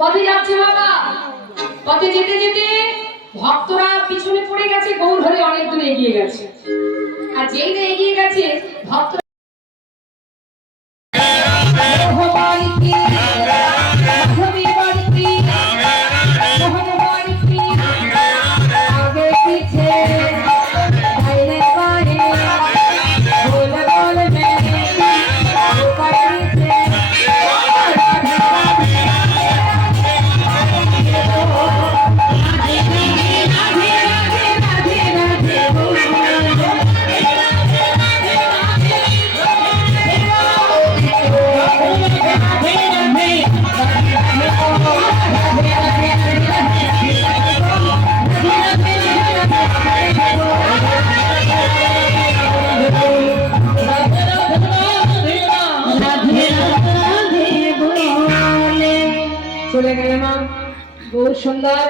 পথে যাচ্ছে বাবা, পথে যেতে যেতে ভক্তরা পিছনে পড়ে গেছে, গৌর হরে অনেক দূর এগিয়ে গেছে। আর যেই না এগিয়ে গেছে ভক্ত চলে গেল মা গৌর সুন্দর।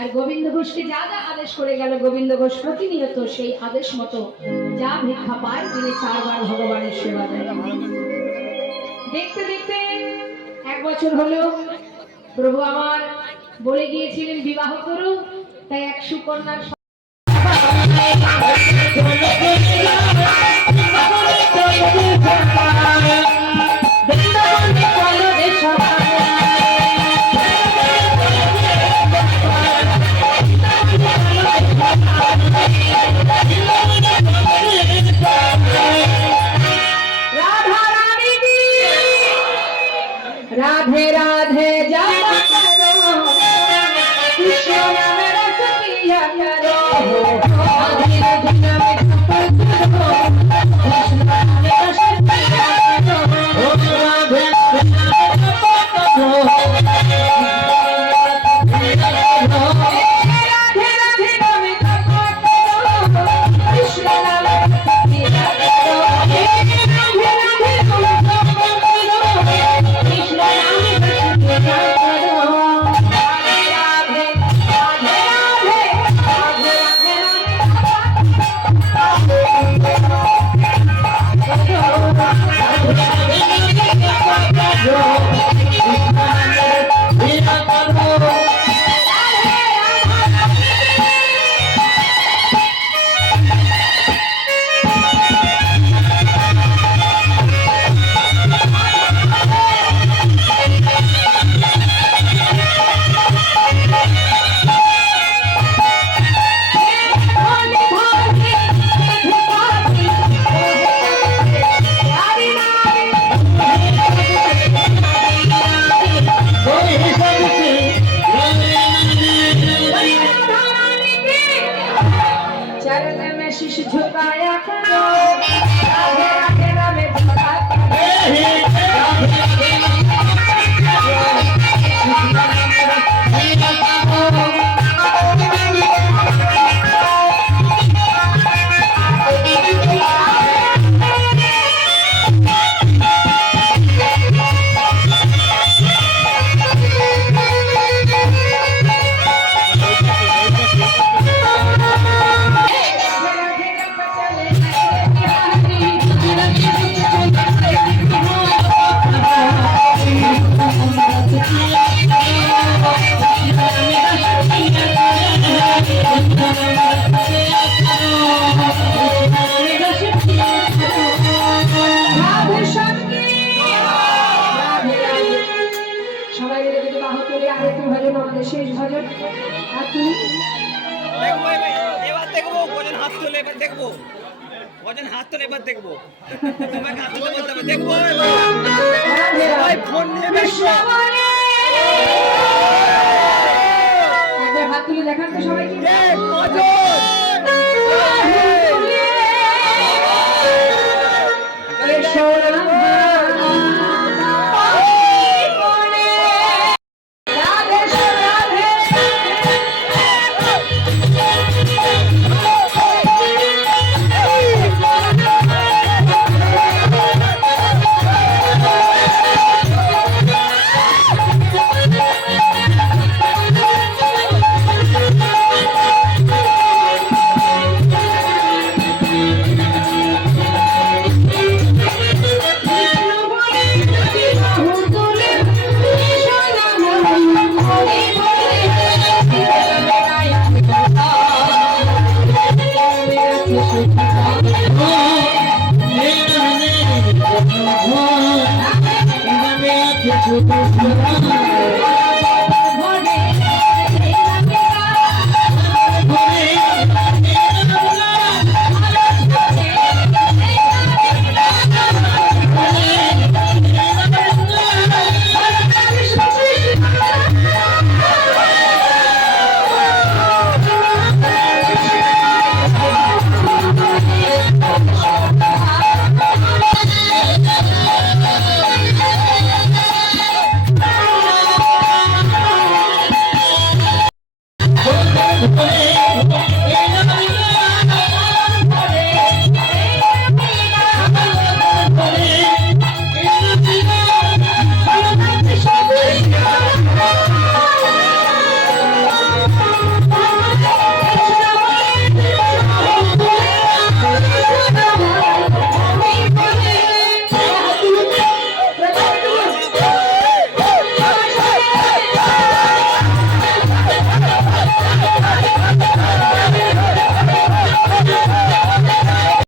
আর গোবিন্দ ঘোষকে যা যা আদেশ করে গেল, গোবিন্দ ঘোষ প্রতিনিয়ত সেই আদেশ মতো যা ভিক্ষা পায় তিনি 4 বার ভগবানের সেবা দেন। দেখতে দেখতে 1 বছর হলো। প্রভু আমার বলে গিয়েছিলেন বিবাহ করো, তাই 1 সুকন্যার राधे राधे जाप करो, कृष्ण नाम रस पिया करो, राधे राधे नाम जप करो, कृष्ण नाम रस पिया करो, राधे राधे नाम जप करो, राधे राधे नाम जप करो, कृष्ण नाम रस पिया करो, राधे राधे नाम जप झुकाया करो, राधे राधे नाम जप শেষ ভজন। আর তুমি এবার দেখবো ভজন হাত তুলে, এবার দেখবো ভজন হাত তুলে, এবার দেখবো তোমাকে হাত তুলে বলতে হবে, দেখবো সবাই ফোন নিয়ে ব্যস্ত। একবার হাত তুলে দেখান তো সবাইকে।